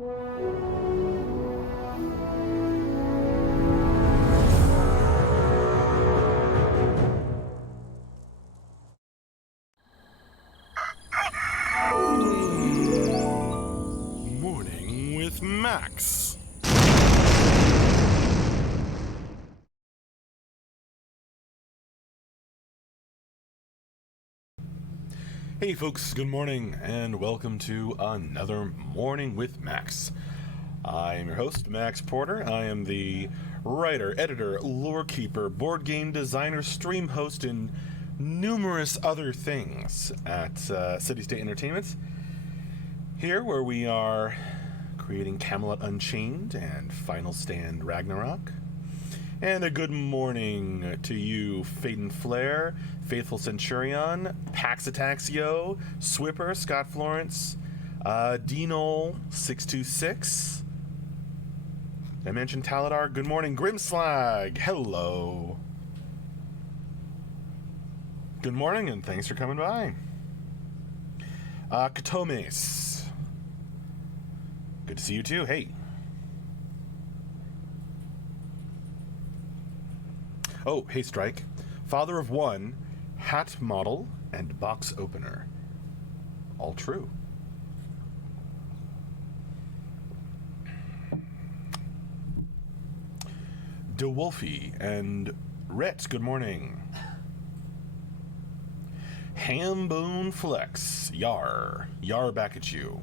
Morning with Max. Hey folks, good morning and welcome to another Morning with Max. I am your host, Max Porter. I am the writer, editor, lore keeper, board game designer, stream host, and numerous other things at City State Entertainment. Here where we are creating Camelot Unchained and Final Stand Ragnarok. And a good morning to you, Phaeton Flare, Faithful Centurion, Pax Ataxio, Swipper, Scott Florence, Dino626. I mentioned Taladar. Good morning, Grimslag. Hello. Good morning, and thanks for coming by. Katomes. Good to see you too. Hey. Oh, hey, Strike. Father of one, hat model, and box opener. All true. DeWolfie and Rhett, good morning. Hambone Flex, Yar. Yar back at you.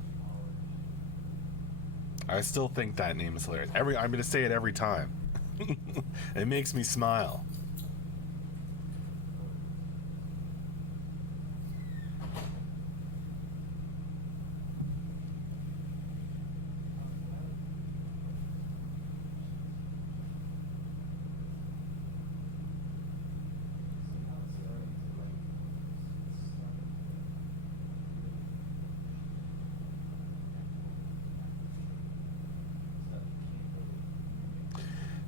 I still think that name is hilarious. I'm going to say it every time. It makes me smile.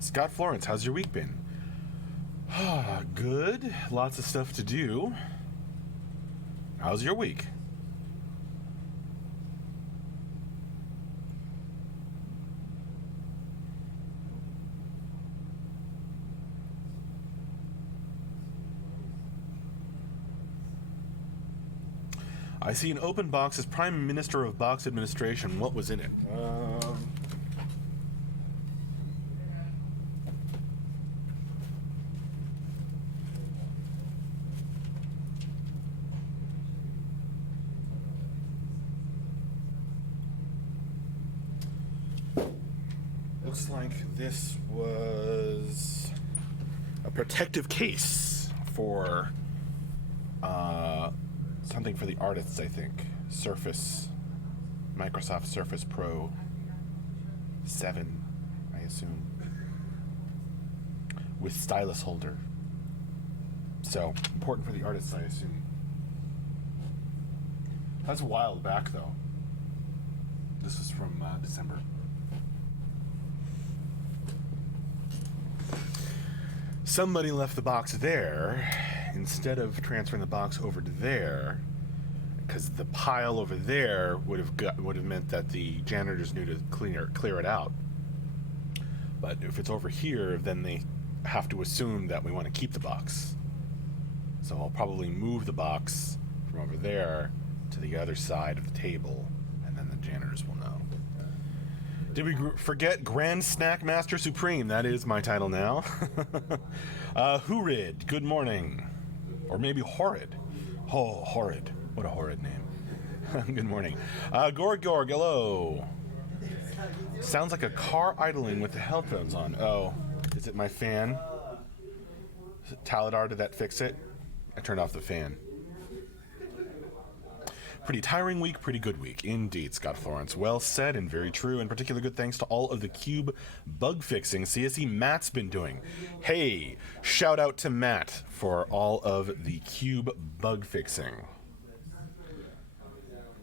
Scott Florence, how's your week been? Good. Lots of stuff to do. How's your week? I see an open box as Prime Minister of Box Administration. What was in it? Looks like this was a protective case for something for the artists, I think. Microsoft Surface Pro 7, I assume, with stylus holder. So, important for the artists, I assume. That's a while back, though. This was from December. Somebody left the box there instead of transferring the box over to there, because the pile over there would have meant that the janitors knew to clear it out. But if it's over here, then they have to assume that we want to keep the box. So I'll probably move the box from over there to the other side of the table, and then the janitors will know. Did we forget Grand Snack Master Supreme? That is my title now. Hoorid, good morning. Or maybe Horrid. Oh, Horrid. What a horrid name. Good morning. Gorg, hello. Sounds like a car idling with the headphones on. Oh, is it my fan? Taladar, did that fix it? I turned off the fan. Pretty tiring week, pretty good week. Indeed, Scott Florence. Well said and very true. In particular, good thanks to all of the Cube bug fixing CSE Matt's been doing. Hey, shout out to Matt for all of the Cube bug fixing.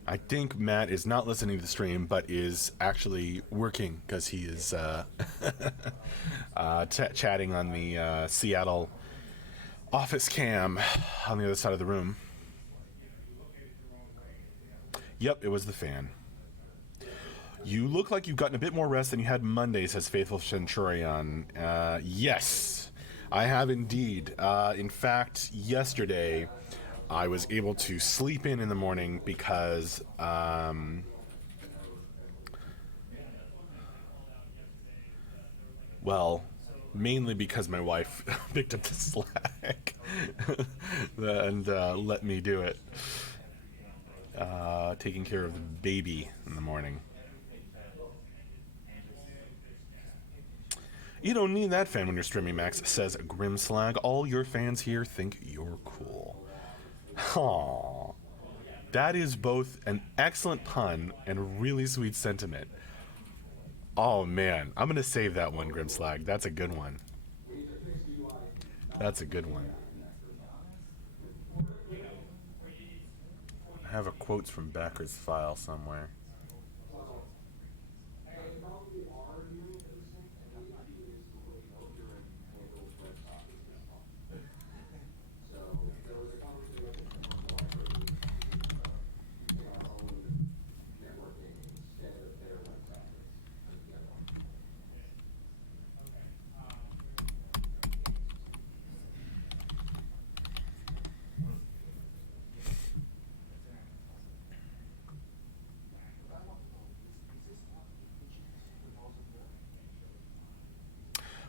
I think Matt is not listening to the stream, but is actually working because he is chatting on the Seattle office cam on the other side of the room. Yep, it was the fan. You look like you've gotten a bit more rest than you had Monday, says Faithful Centurion. Yes, I have indeed. In fact, yesterday I was able to sleep in the morning because, well, mainly because my wife picked up the slack and let me do it. Taking care of the baby in the morning. You don't need that fan when you're streaming, Max, says Grimslag. All your fans here think you're cool. Aww. That is both an excellent pun and a really sweet sentiment. Oh man, I'm gonna save that one, Grimslag. That's a good one. That's a good one. I have a quotes from Backer's file somewhere.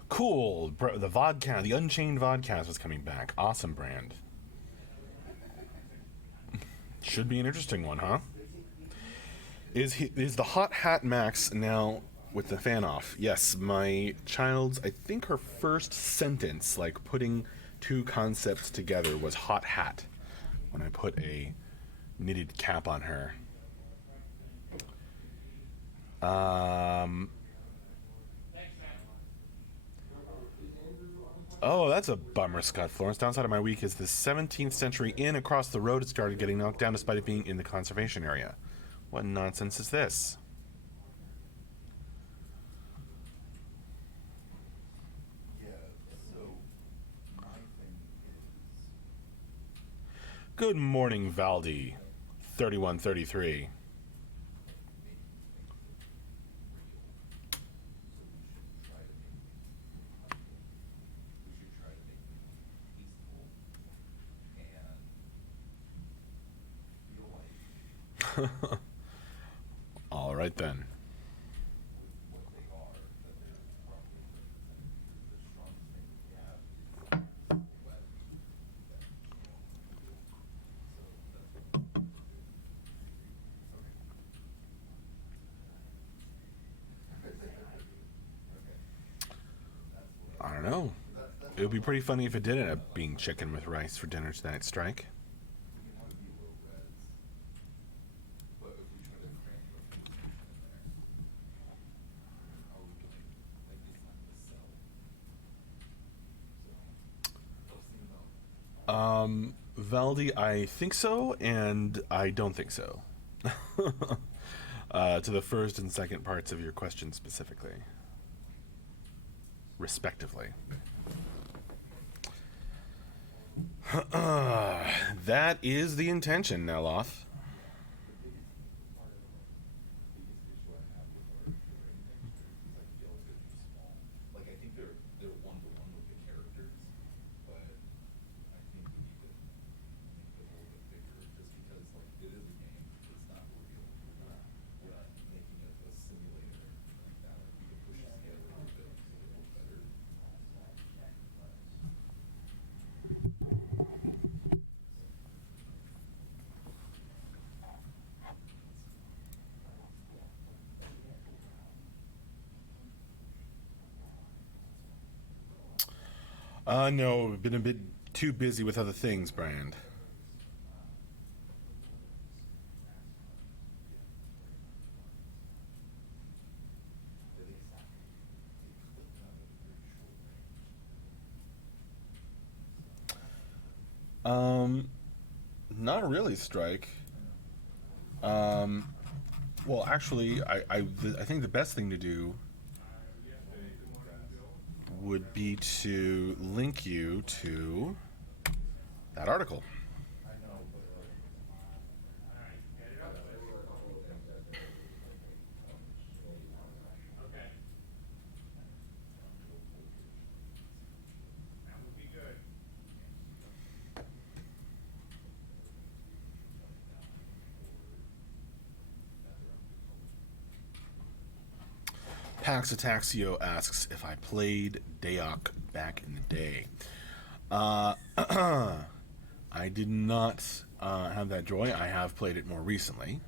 Cool. The vodcast, the Unchained vodcast was coming back. Awesome brand. Should be an interesting one, huh? Is the hot hat Max now with the fan off? Yes, my child's, I think her first sentence, like putting two concepts together, was hot hat when I put a knitted cap on her. Oh, that's a bummer, Scott Florence. Downside of my week is the 17th century inn across the road. It started getting knocked down despite it being in the conservation area. What nonsense is this? Good morning, Valdi. 3133. All right then. I don't know. It would be pretty funny if it did end up being chicken with rice for dinner tonight, Strike. Valdi, I think so, and I don't think so. To the first and second parts of your question specifically. Respectively. That is the intention, Neloth. No, been a bit too busy with other things, Brand. Not really, Strike. Well, actually, I think the best thing to do would be to link you to that article. Paxataxio asks if I played Daok back in the day. I did not have that joy. I have played it more recently.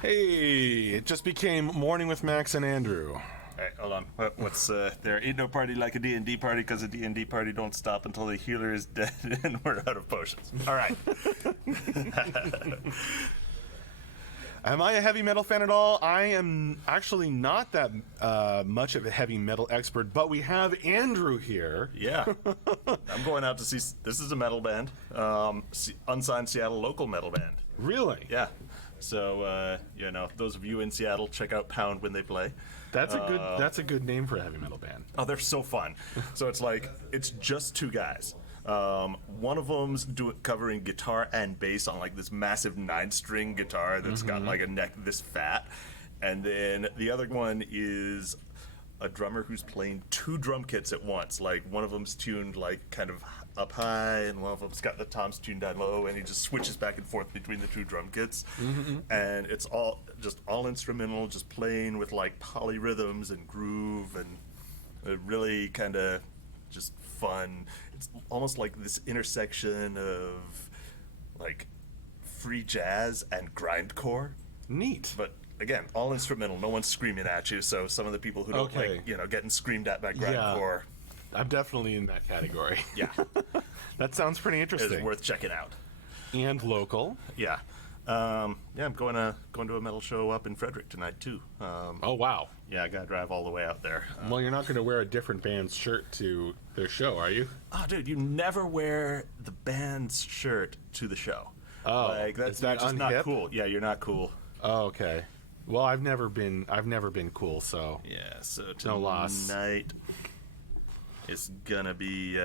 Hey, it just became Morning with Max and Andrew. Hey, hold on. What's there ain't no party like a D&D party because a D&D party don't stop until the healer is dead and we're out of potions. All right. Am I a heavy metal fan at all? I am actually not that much of a heavy metal expert, but we have Andrew here. Yeah. I'm going out to see. This is a metal band. Unsigned Seattle local metal band. Really? Yeah. So, those of you in Seattle, check out Pound when they play. That's a good name for a heavy metal band. Oh, they're so fun. So it's just two guys. One of them's covering guitar and bass on like this massive 9-string guitar that's got like a neck this fat, and then the other one is a drummer who's playing 2 drum kits at once. Like one of them's tuned like kind of up high, and one of them's got the toms tuned down low, and he just switches back and forth between the 2 drum kits. And it's all instrumental, just playing with like polyrhythms and groove, and really kind of just fun. It's almost like this intersection of like free jazz and grindcore. Neat. But again, all instrumental. No one's screaming at you. So some of the people who don't like, getting screamed at by grindcore. Yeah, I'm definitely in that category. Yeah. That sounds pretty interesting. It's worth checking out. And local. Yeah. I'm going to a metal show up in Frederick tonight too. Oh wow. Yeah, I gotta drive all the way out there. Well, you're not going to wear a different band's shirt to their show, are you? Oh, dude, you never wear the band's shirt to the show. Oh, like that's is that just unhip? not cool. Yeah, you're not cool. Oh, okay. Well, I've never been cool, so Yeah, so no loss. tonight it's gonna be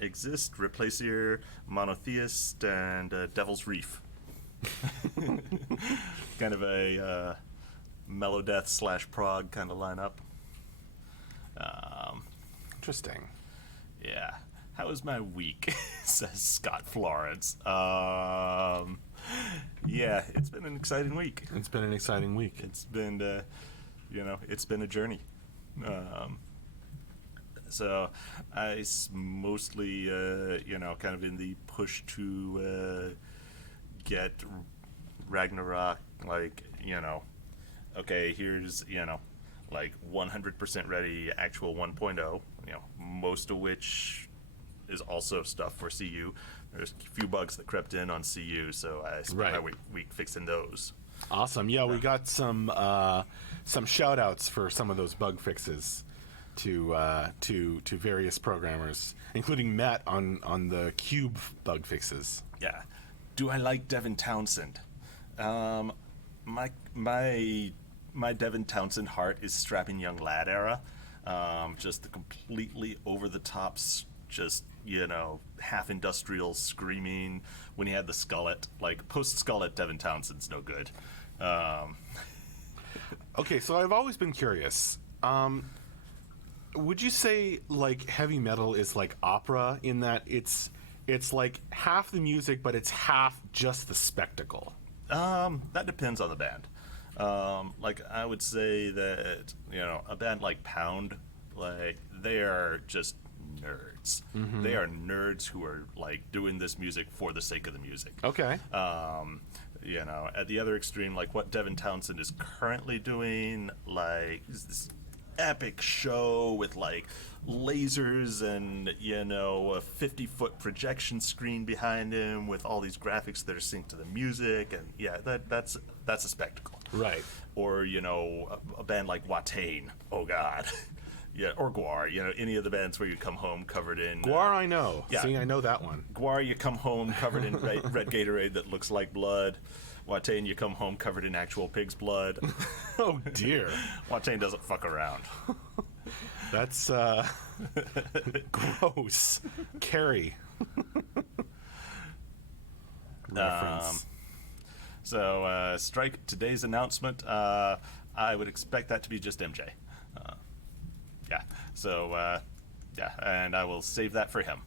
Exist, Replacier, Monotheist, and Devil's Reef. Kind of a Melodeath / prog kind of lineup. Interesting. Yeah. How was my week? Says Scott Florence. Yeah, it's been an exciting week. It's been an exciting week. It's been, it's been a journey. So I mostly, kind of in the push to get Ragnarok, okay, here's, like 100% ready actual 1.0, most of which is also stuff for CU. There's a few bugs that crept in on CU, so I spent my week fixing those. Awesome. Yeah, we got some shout outs for some of those bug fixes to various programmers, including Matt on the Cube bug fixes. Yeah. Do I like Devin Townsend? My Devin Townsend heart is strapping young lad era. Just the completely over the tops, just half industrial screaming when he had the skullet. Like post skullet Devin Townsend's no good. Okay, so I've always been curious. Would you say like heavy metal is like opera in that it's like half the music, but it's half just the spectacle? That depends on the band. Like I would say that a band like Pound, like they are just nerds. They are nerds who are like doing this music for the sake of the music. Okay. At the other extreme, like what Devin Townsend is currently doing, like is this epic show with like lasers and a 50-foot projection screen behind him with all these graphics that are synced to the music, and that's a spectacle. Right. Or a band like Watain, oh god. Yeah, or Gwar, any of the bands where you come home covered in Gwar, I know. Yeah. See, I know that one. Gwar, you come home covered in red Gatorade that looks like blood. Watain, you come home covered in actual pig's blood. Oh dear. Watain doesn't fuck around. That's gross. Carrie. Reference. So Strike, today's announcement, I would expect that to be just MJ. Yeah. So and I will save that for him.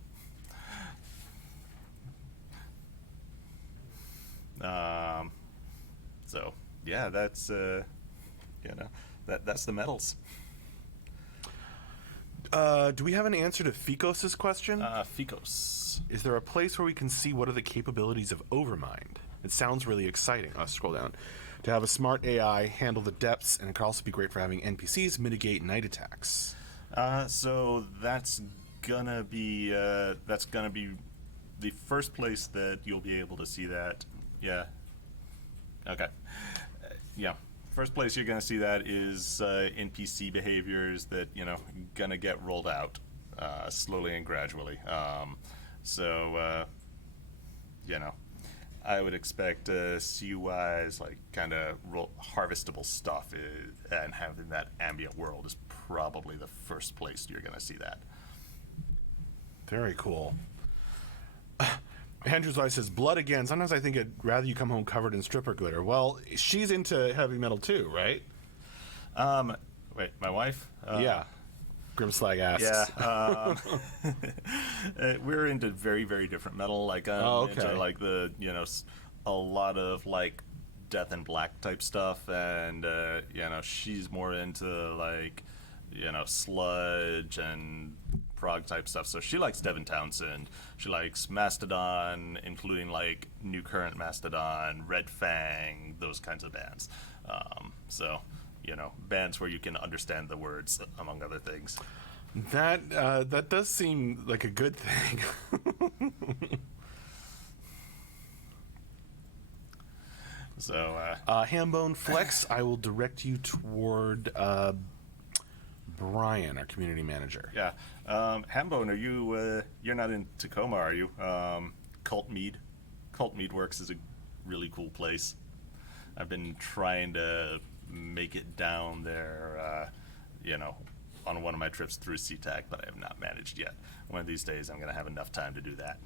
So yeah, that's that's the metals. Do we have an answer to Ficos's question? Ficos. Is there a place where we can see what are the capabilities of Overmind? It sounds really exciting. I'll scroll down. To have a smart AI handle the depths, and it could also be great for having NPCs mitigate night attacks. So that's gonna be the first place that you'll be able to see that. Yeah. Okay. Yeah. First place you're gonna see that is NPC behaviors that gonna get rolled out slowly and gradually. I would expect CUIs like kind of harvestable stuff and having that ambient world is probably the first place you're gonna see that. Very cool. Andrew's wife says, blood again. Sometimes I think I'd rather you come home covered in stripper glitter. Well, she's into heavy metal too, right? Wait, my wife? Yeah. Grimslag asks. Yeah. We're into very, very different metal. Like, into like the, a lot of like Death and Black type stuff. And, she's more into like, sludge and prog type stuff. So she likes Devin Townsend. She likes Mastodon, including like New Current Mastodon, Red Fang, those kinds of bands. Bands where you can understand the words, among other things. That does seem like a good thing. So, Hambone Flex, I will direct you toward Brian, our community manager. Yeah. Hambone, are you, you're not in Tacoma, are you? Cult Mead Works is a really cool place. I've been trying to make it down there, on one of my trips through SeaTac, but I have not managed yet. One of these days I'm going to have enough time to do that.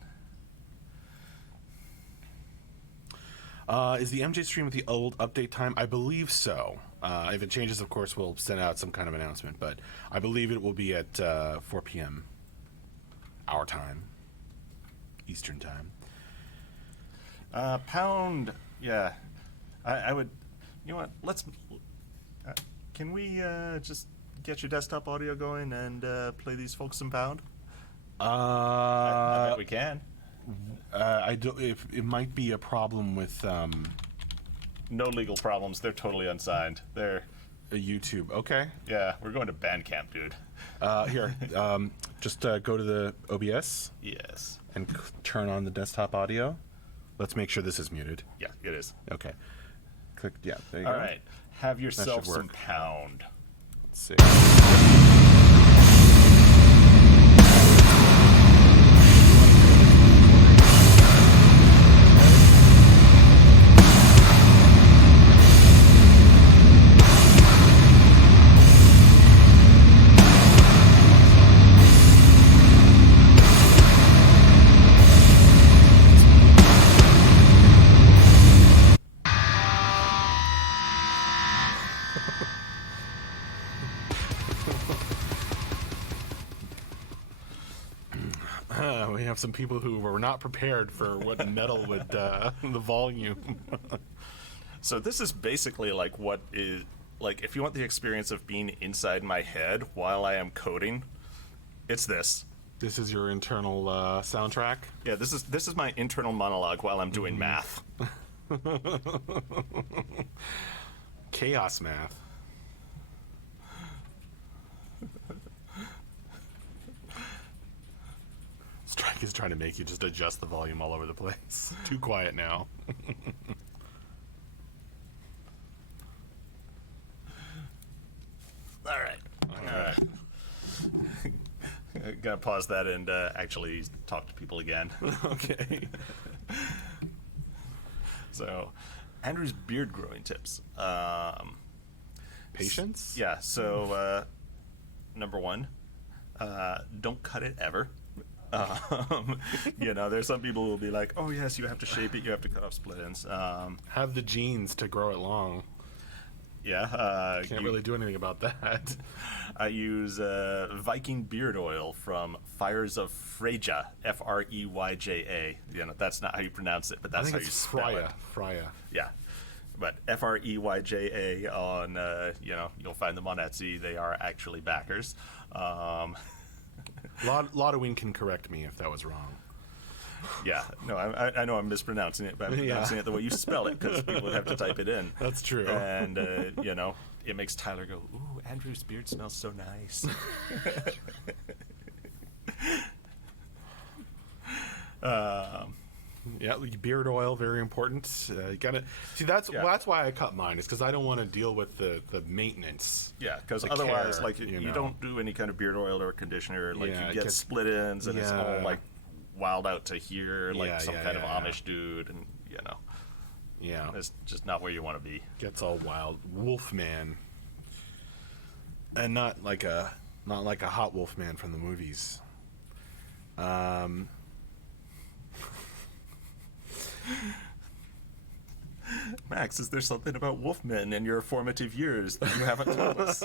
Is the MJ stream with the old update time? I believe so. If it changes, of course, we'll send out some kind of announcement, but I believe it will be at 4 p.m. our time, Eastern time. Pound, yeah. I would, let's, can we just get your desktop audio going and play these folks some Pound? I bet we can. I don't. It might be a problem with No legal problems. They're totally unsigned. They're YouTube. Okay. Yeah, we're going to Bandcamp, dude. Here, just go to the OBS. Yes. And turn on the desktop audio. Let's make sure this is muted. Yeah, it is. Okay. Click. Yeah. There you All go. All right. Have yourself should some work. Pound. Let's see. We have some people who were not prepared for what metal would, the volume. So this is basically like what is, like if you want the experience of being inside my head while I am coding, it's this. This is your internal soundtrack? Yeah, this is my internal monologue while I'm doing math. Chaos math. Strike is trying to make you just adjust the volume all over the place. Too quiet now. All right. Gonna pause that and actually talk to people again. Okay. So, Andrew's beard growing tips. Patience? Yeah. So, number one, don't cut it ever. There's some people who will be like, "Oh yes, you have to shape it. You have to cut off split ends." Have the genes to grow it long. Yeah. Can't really do anything about that. I use Viking beard oil from Fires of Freyja, Freyja. That's not how you pronounce it, but that's how you spell it. Freya. Yeah. But FREYJA on, you'll find them on Etsy. They are actually backers. Lodowing can correct me if that was wrong. Yeah, no, I know I'm mispronouncing it, but I'm pronouncing it the way you spell it because people would have to type it in. That's true. And, it makes Tyler go, ooh, Andrew's beard smells so nice. Yeah, beard oil, very important. You gotta see that's why I cut mine, is because I don't want to deal with the maintenance. Yeah, because the otherwise, care, like you don't do any kind of beard oil or conditioner. Like Yeah, you it get gets- split ends, and it's all Yeah. like wild out to here, like Yeah, some yeah, kind of yeah, Amish dude, and Yeah, it's just not where you want to be. gets all wild, wolf man, and not like a hot wolf man from the movies. Max, is there something about wolfmen in your formative years that you haven't told us?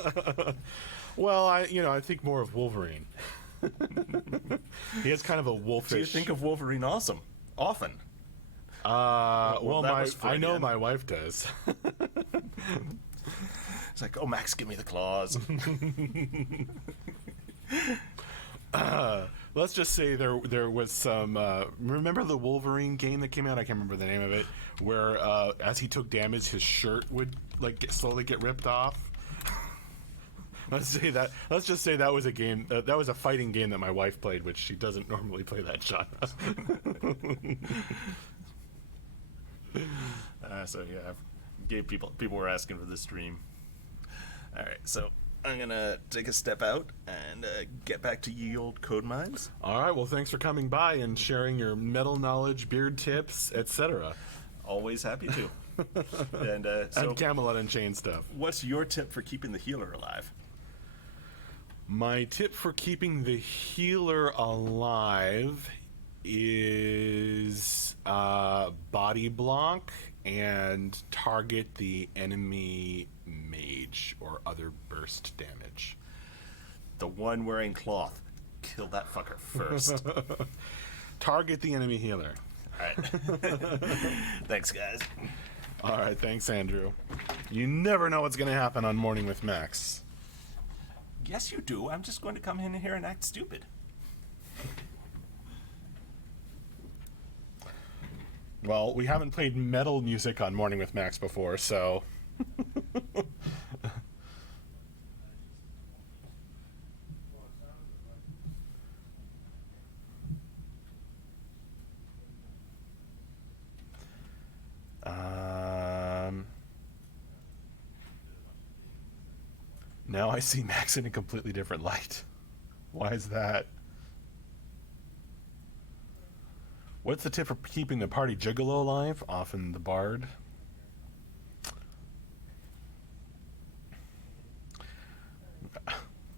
Well, I think more of Wolverine. He has kind of a wolfish. Do you think of Wolverine often? Well, that was I know Freudian. my wife does. It's like, oh, Max, give me the claws. Let's just say there was some. Remember the Wolverine game that came out? I can't remember the name of it. Where as he took damage, his shirt would slowly get ripped off. Let's just say that was a game. That was a fighting game that my wife played, which she doesn't normally play that genre. People were asking for the stream. All right, so I'm gonna take a step out and get back to ye old code mines. All right. Well, thanks for coming by and sharing your metal knowledge, beard tips, etc. Always happy to. And so, And Camelot and Chain stuff. what's your tip for keeping the healer alive? My tip for keeping the healer alive is body block and target the enemy mage or other burst damage. The one wearing cloth. Kill that fucker first. Target the enemy healer. All right. Thanks, guys. All right, thanks, Andrew. You never know what's going to happen on Morning with Max. Yes, you do. I'm just going to come in here and act stupid. Well, we haven't played metal music on Morning with Max before, so... Now I see Max in a completely different light. Why is that? What's the tip for keeping the party gigolo alive? Often the bard.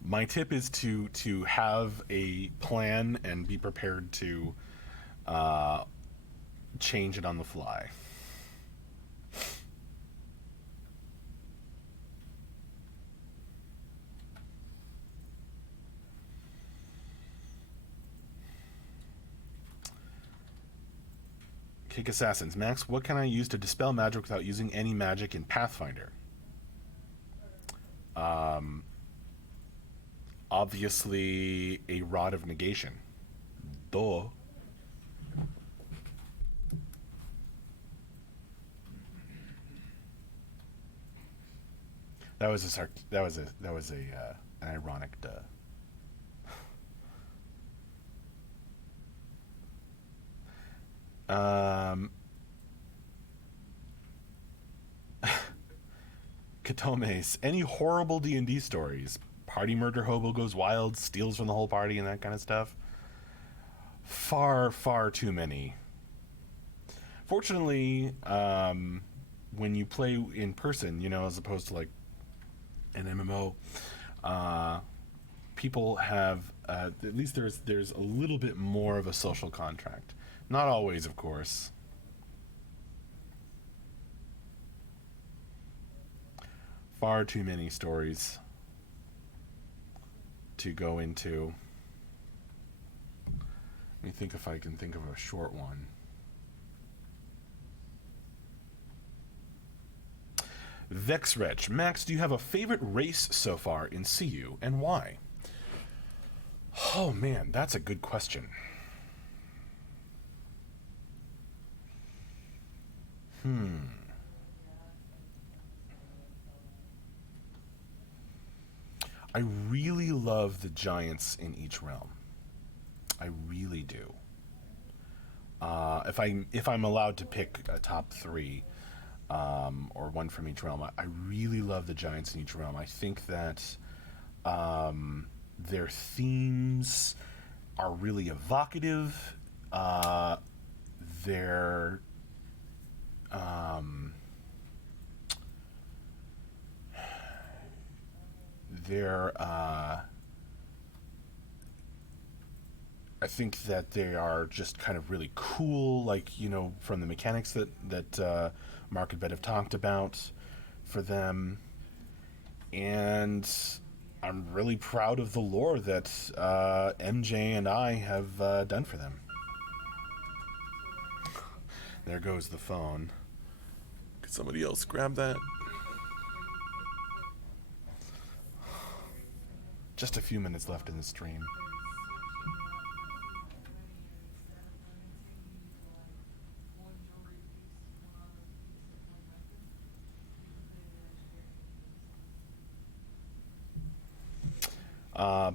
My tip is to have a plan and be prepared to change it on the fly. Kick Assassins. Max, what can I use to dispel magic without using any magic in Pathfinder? Obviously, a Rod of Negation. Duh. That was an ironic duh. Katomes, any horrible D&D stories? Party murder hobo goes wild, steals from the whole party and that kind of stuff? Far, far too many. Fortunately, when you play in person, as opposed to like an MMO, people have, at least there's a little bit more of a social contract. Not always, of course. Far too many stories to go into. Let me think if I can think of a short one. Vexreg, Max, do you have a favorite race so far in CU and why? Oh man, that's a good question. I really love the giants in each realm. I really do. If I'm allowed to pick a top three, or one from each realm, I really love the giants in each realm. I think that their themes are really evocative. Their um, their I think that they are just kind of really cool, like, from the mechanics that Mark and Ben have talked about for them. And I'm really proud of the lore that MJ and I have done for them. There goes the phone. Could somebody else grab that? Just a few minutes left in the stream.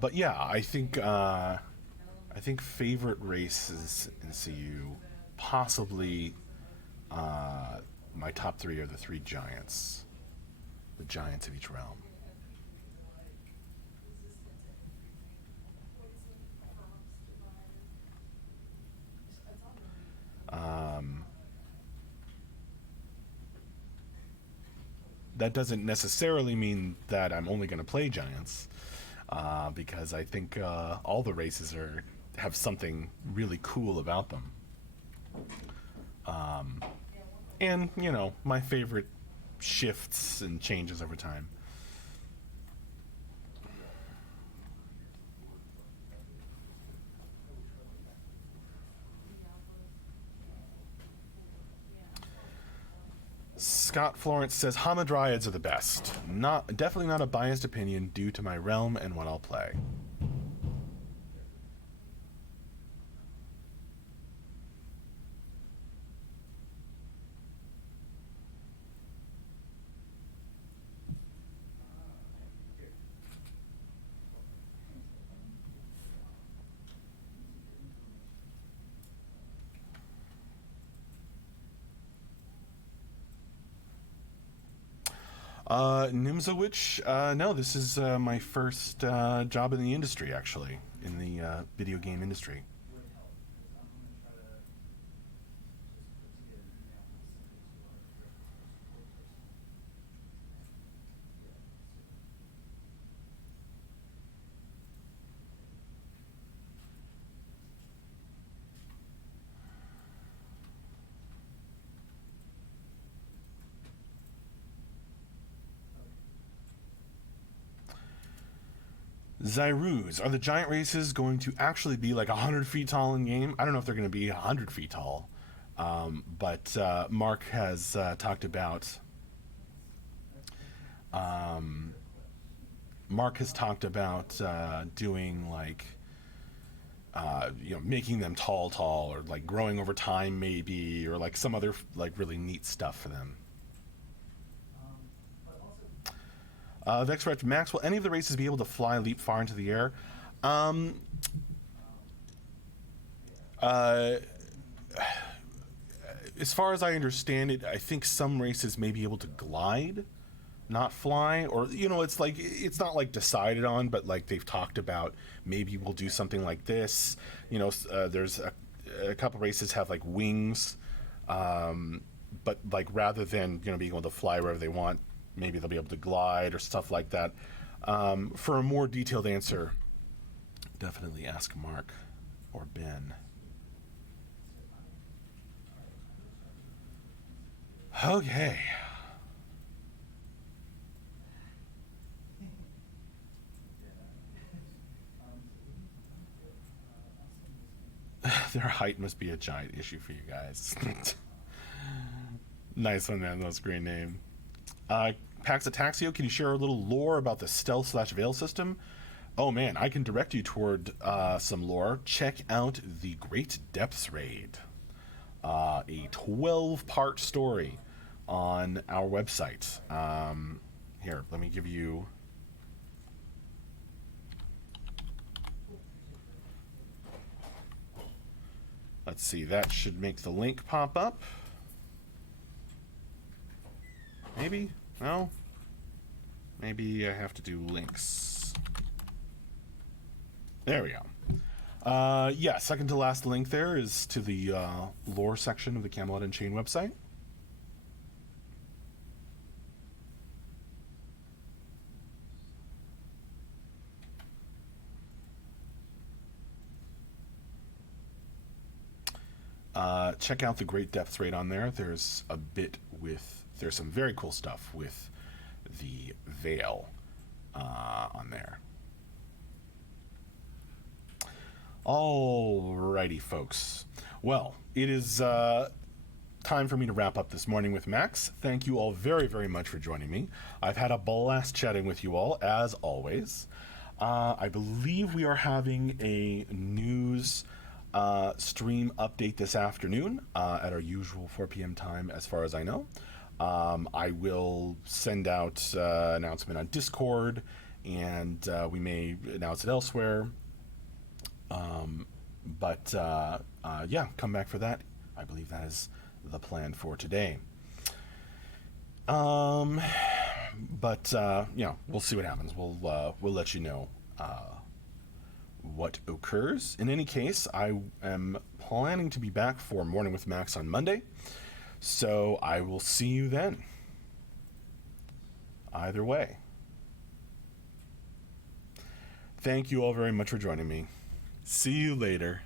But yeah, I think favorite races in CU, possibly my top three are the three giants, the giants of each realm. That doesn't necessarily mean that I'm only going to play giants, because I think all the races have something really cool about them. And my favorite shifts and changes over time. Scott Florence says Hamadryads are the best. Definitely not a biased opinion due to my realm and what I'll play. Nimzowitch, no, this is my first job in the industry, actually, in the video game industry. Zyruz, are the giant races going to actually be like 100 feet tall in game? I don't know if they're going to be 100 feet tall, but Mark has talked about. Mark has talked about doing like, making them tall, or like growing over time, maybe, or like some other like really neat stuff for them. Vexrect Max, will any of the races be able to fly, leap far into the air? As far as I understand it, I think some races may be able to glide, not fly, or it's not like decided on, but like they've talked about maybe we'll do something like this. There's a couple races have like wings, but like rather than being able to fly wherever they want, maybe they'll be able to glide or stuff like that. For a more detailed answer, definitely ask Mark or Ben. Okay. Their height must be a giant issue for you guys. Nice one, man. That's a great name. Pax Ataxio, can you share a little lore about the stealth/veil system? Oh man, I can direct you toward some lore. Check out the Great Depths Raid, a 12-part story on our website. Here, let me give you. Let's see, that should make the link pop up. Maybe? No? Maybe I have to do links. There we go. Yeah, second to last link there is to the lore section of the Camelot Unchained website. Check out the Great Depths Raid on there. There's some very cool stuff with the Veil on there. Alrighty, folks. Well, it is time for me to wrap up this morning with Max. Thank you all very, very much for joining me. I've had a blast chatting with you all, as always. I believe we are having a news stream update this afternoon at our usual 4 p.m. time, as far as I know. I will send out announcement on Discord, and we may announce it elsewhere. But yeah, come back for that. I believe that is the plan for today. But yeah, we'll see what happens. We'll let you know what occurs. In any case, I am planning to be back for Morning with Max on Monday, so I will see you then. Either way. Thank you all very much for joining me. See you later.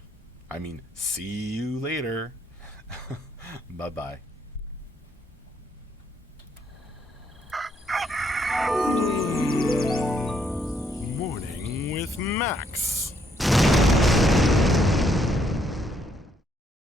See you later. Bye-bye. Morning with Max.